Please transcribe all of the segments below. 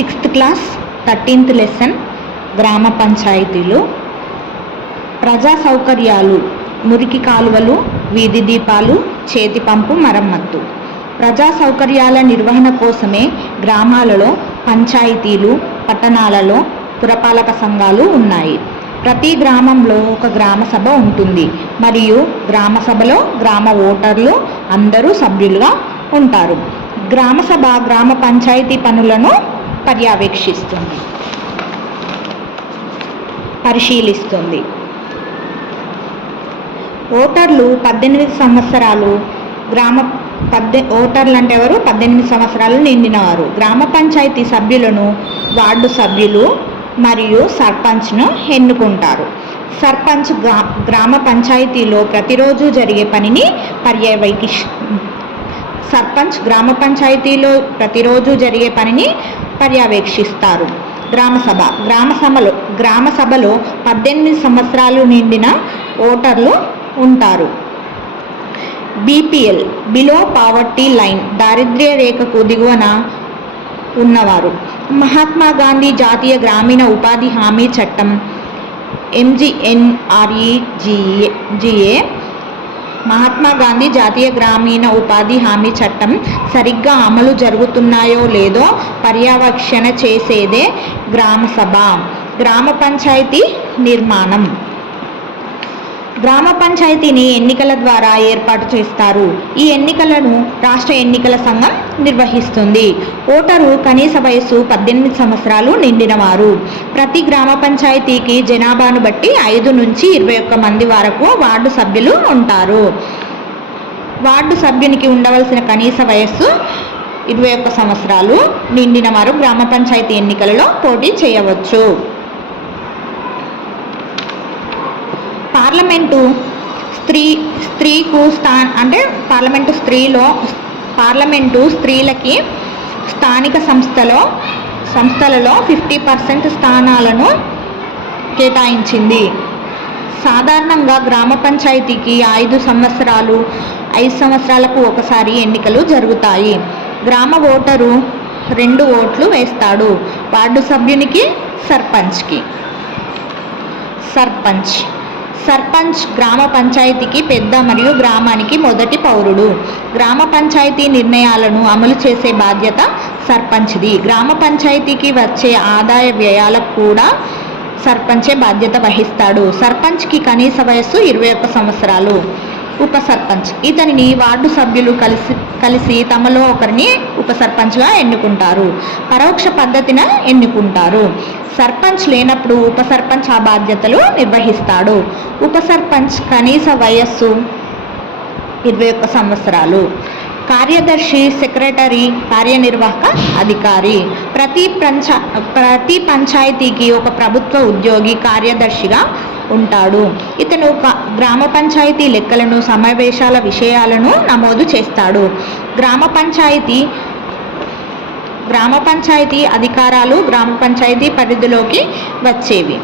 6th class 13th lesson గ్రామ పంచాయతీలు. ప్రజా సౌకర్యాలు, మురికి కాలువలు, వీధి దీపాలు, చేతి పంపు మరమ్మత్తు. ప్రజా సౌకర్యాల నిర్వహణ కోసమే గ్రామాలలో పంచాయతీలు, పట్టణాలలో పురపాలక సంఘాలు ఉన్నాయి. ప్రతి గ్రామంలో ఒక గ్రామ సభ ఉంటుంది మరియు గ్రామ సభలో గ్రామ ఓటర్లు అందరూ సభ్యులుగా ఉంటారు. గ్రామ సభ గ్రామ పంచాయతీ పనులను పర్యవేక్షిస్తుంది, పరిశీలిస్తుంది. ఓటర్లు 18 సంవత్సరాలు. ఓటర్లు అంటే ఎవరు? 18 సంవత్సరాలు నిండినవారు. గ్రామ పంచాయతీ సభ్యులను వార్డు సభ్యులు మరియు సర్పంచ్ను ఎన్నుకుంటారు. సర్పంచ్ గ్రామ పంచాయతీలో ప్రతిరోజు జరిగే పనిని పర్యవేక్షిస్తారు. గ్రామ సభలో 18 సంవత్సరాలు నిండిన ఓటర్లు ఉంటారు. BPL బిలో పావర్టీ లైన్, దారిద్ర్య రేఖకు దిగువన ఉన్నవారు. మహాత్మా గాంధీ జాతీయ గ్రామీణ ఉపాధి హామీ చట్టం MGNREGA మహాత్మా గాంధీ జాతీయ గ్రామీణ ఉపాధి హామీ చట్టం సరిగ్గా అమలు జరుగుతున్నాయో లేదో పర్యవేక్షణ చేసేదే గ్రామ సభ. గ్రామ పంచాయతీ నిర్మాణం. గ్రామ పంచాయతీని ఎన్నికల ద్వారా ఏర్పాటు చేస్తారు. ఈ ఎన్నికలను రాష్ట్ర ఎన్నికల సంఘం నిర్వహిస్తుంది. ఓటరు కనీస వయస్సు 18 సంవత్సరాలు నిండినవారు. ప్రతి గ్రామ పంచాయతీకి జనాభాను బట్టి 5 నుంచి 21 మంది వరకు వార్డు సభ్యులు ఉంటారు. వార్డు సభ్యునికి ఉండవలసిన కనీస వయస్సు 21 సంవత్సరాలు నిండిన వారు గ్రామ పంచాయతీ ఎన్నికలలో పోటీ చేయవచ్చు. పార్లమెంటు స్త్రీలకి స్థానిక సంస్థలలో 50% స్థానాలను కేటాయించింది. సాధారణంగా గ్రామ పంచాయతీకి 5 సంవత్సరాలకు ఒకసారి ఎన్నికలు జరుగుతాయి. గ్రామ ఓటరు 2 ఓట్లు వేస్తాడు. వార్డు సభ్యునికి, సర్పంచ్కి. సర్పంచ్ గ్రామ పంచాయతీకి పెద్ద మరియు గ్రామానికి మొదటి పౌరుడు. గ్రామ పంచాయతీ నిర్ణయాలను అమలు చేసే బాధ్యత సర్పంచ్ది. గ్రామ పంచాయతీకి వచ్చే ఆదాయ వ్యయాలకు కూడా సర్పంచే బాధ్యత వహిస్తాడు. సర్పంచ్కి కనీస వయస్సు 21 సంవత్సరాలు. ఉప సర్పంచ్ ఇతనిని వార్డు సభ్యులు కలిసి తమలో ఒకరిని ఉప సర్పంచ్గా ఎన్నుకుంటారు. పరోక్ష పద్ధతిన ఎన్నుకుంటారు. సర్పంచ్ లేనప్పుడు ఉప సర్పంచ్ ఆ బాధ్యతలు నిర్వహిస్తాడు. ఉప సర్పంచ్ కనీస వయస్సు 21 సంవత్సరాలు. కార్యదర్శి, సెక్రటరీ, కార్యనిర్వాహక అధికారి. ప్రతి పంచాయతీకి ఒక ప్రభుత్వ ఉద్యోగి కార్యదర్శిగా ఉంటాడు. ఇతను గ్రామ పంచాయతీ లెక్కలను, సమావేశాల విషయాలను నమోదు చేస్తాడు. గ్రామ పంచాయతీ అధికారాలు గ్రామ పంచాయతీ పరిధిలోకి వచ్చేవి.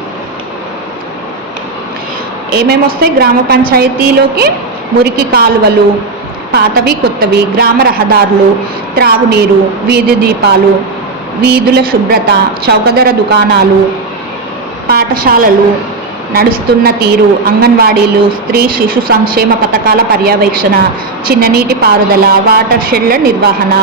ఏమేమి వస్తాయి గ్రామ పంచాయతీలోకి? మురికి కాలువలు, పాతవి కొత్తవి, గ్రామ రహదారులు, త్రాగునీరు, వీధి దీపాలు, వీధుల శుభ్రత, చౌకధర దుకాణాలు, పాఠశాలలు నడుస్తున్న తీరు, అంగన్వాడీలు, స్త్రీ శిశు సంక్షేమ పథకాల పర్యవేక్షణ, చిన్ననీటి పారుదల, వాటర్ షెడ్ల నిర్వహణ.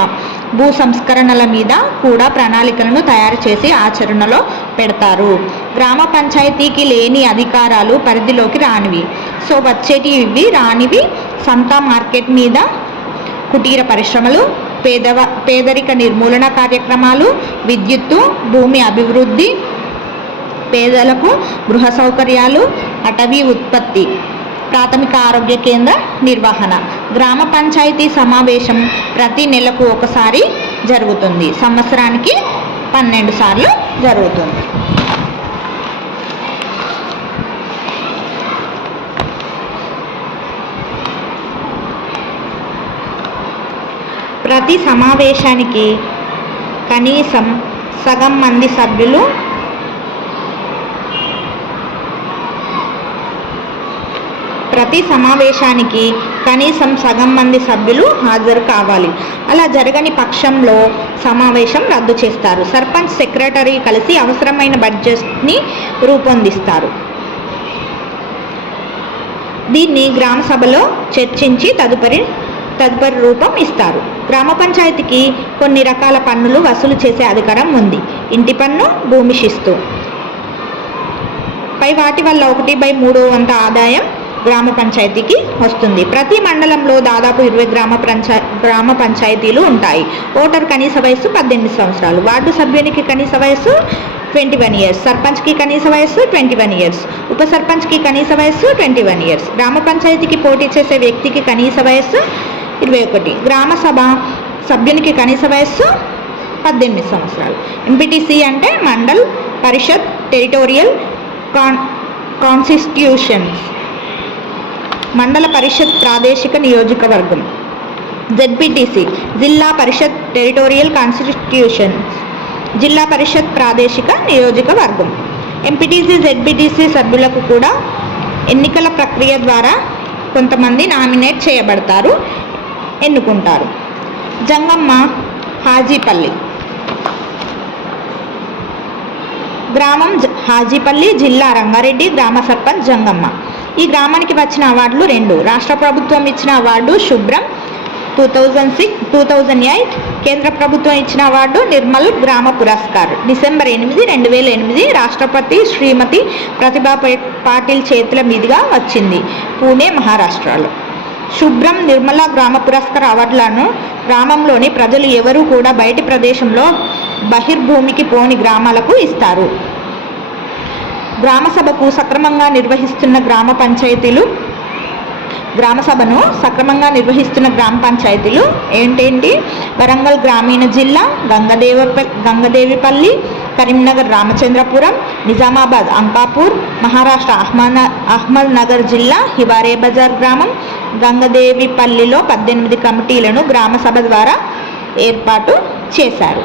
భూ సంస్కరణల మీద కూడా ప్రణాళికలను తయారు చేసి ఆచరణలో పెడతారు. గ్రామ పంచాయతీకి లేని అధికారాలు పరిధిలోకి రానివి. వచ్చేటివి రానివి సంతా మార్కెట్ మీద, కుటీర పరిశ్రమలు, పేదరిక నిర్మూలన కార్యక్రమాలు, విద్యుత్తు, భూమి అభివృద్ధి, పేదలకు గృహ సౌకర్యాలు, అటవీ ఉత్పత్తి, ప్రాథమిక ఆరోగ్య కేంద్ర నిర్వహణ. గ్రామ పంచాయతీ సమావేశం ప్రతి నెలకు ఒకసారి జరుగుతుంది. సంవత్సరానికి 12 సార్లు జరుగుతుంది. ప్రతి సమావేశానికి కనీసం సగం మంది సభ్యులు ప్రతి సమావేశానికి కనీసం సగం మంది సభ్యులు హాజరు కావాలి. అలా జరగని పక్షంలో సమావేశం రద్దు చేస్తారు. సర్పంచ్, సెక్రటరీ కలిసి అవసరమైన బడ్జెట్ని రూపొందిస్తారు. దీన్ని గ్రామ సభలో చర్చించి తదుపరి రూపం ఇస్తారు. గ్రామ పంచాయతీకి కొన్ని రకాల పన్నులు వసూలు చేసే అధికారం ఉంది. ఇంటి పన్ను, భూమి శిస్తు పై వాటి వల్ల 1/3 వంత ఆదాయం గ్రామ పంచాయతీకి వస్తుంది. ప్రతి మండలంలో దాదాపు 20 గ్రామ పంచాయతీలు ఉంటాయి. ఓటర్ కనీస వయస్సు 18 సంవత్సరాలు. వార్డు సభ్యునికి కనీస వయస్సు 21 ఇయర్స్, సర్పంచ్కి కనీస వయస్సు 21 ఇయర్స్, ఉప సర్పంచ్కి కనీస వయస్సు 21 ఇయర్స్, గ్రామ పంచాయతీకి పోటీ చేసే వ్యక్తికి కనీస వయస్సు 21, గ్రామ సభ సభ్యునికి కనీస వయస్సు 18 సంవత్సరాలు. ఎంపీటీసీ అంటే మండల్ పరిషత్ టెరిటోరియల్ కాన్స్టిట్యూషన్స్, మండల పరిషత్ ప్రాదేశిక నియోజకవర్గం. జెడ్పీటీసీ జిల్లా పరిషత్ టెరిటోరియల్ కాన్స్టిట్యూషన్స్, జిల్లా పరిషత్ ప్రాదేశిక నియోజకవర్గం. ఎంపీటీసీ, జెడ్పీటీసీ సభ్యులకు కూడా ఎన్నికల ప్రక్రియ ద్వారా కొంతమంది నామినేట్ చేయబడతారు, ఎన్నుకుంటారు. జంగమ్మ హాజీపల్లి గ్రామం హాజీపల్లి, జిల్లా రంగారెడ్డి. గ్రామ సర్పంచ్ జంగమ్మ. ఈ గ్రామానికి వచ్చిన అవార్డులు 2. రాష్ట్ర ప్రభుత్వం ఇచ్చిన అవార్డు శుభ్రం 2008, కేంద్ర ప్రభుత్వం ఇచ్చిన అవార్డు నిర్మల్ గ్రామ పురస్కార్ డిసెంబర్ 8, 2008 రాష్ట్రపతి శ్రీమతి ప్రతిభా పాటిల్ చేతుల మీదుగా వచ్చింది, పూణే, మహారాష్ట్రలో. శుభ్రం, నిర్మల గ్రామ పురస్కార్ అవార్డులను గ్రామంలోని ప్రజలు ఎవరూ కూడా బయటి ప్రదేశంలో బహిర్భూమికి పోని గ్రామాలకు ఇస్తారు. గ్రామ సభను సక్రమంగా నిర్వహిస్తున్న గ్రామ పంచాయతీలు ఏంటేంటి? వరంగల్ గ్రామీణ జిల్లా, గంగదేవిపల్లి, కరీంనగర్ రామచంద్రపురం, నిజామాబాద్ అంకాపూర్, మహారాష్ట్ర అహ్మద్ నగర్ జిల్లా హివారే బజార్ గ్రామం. గంగదేవిపల్లిలో 18 కమిటీలను గ్రామ సభ ద్వారా ఏర్పాటు చేశారు.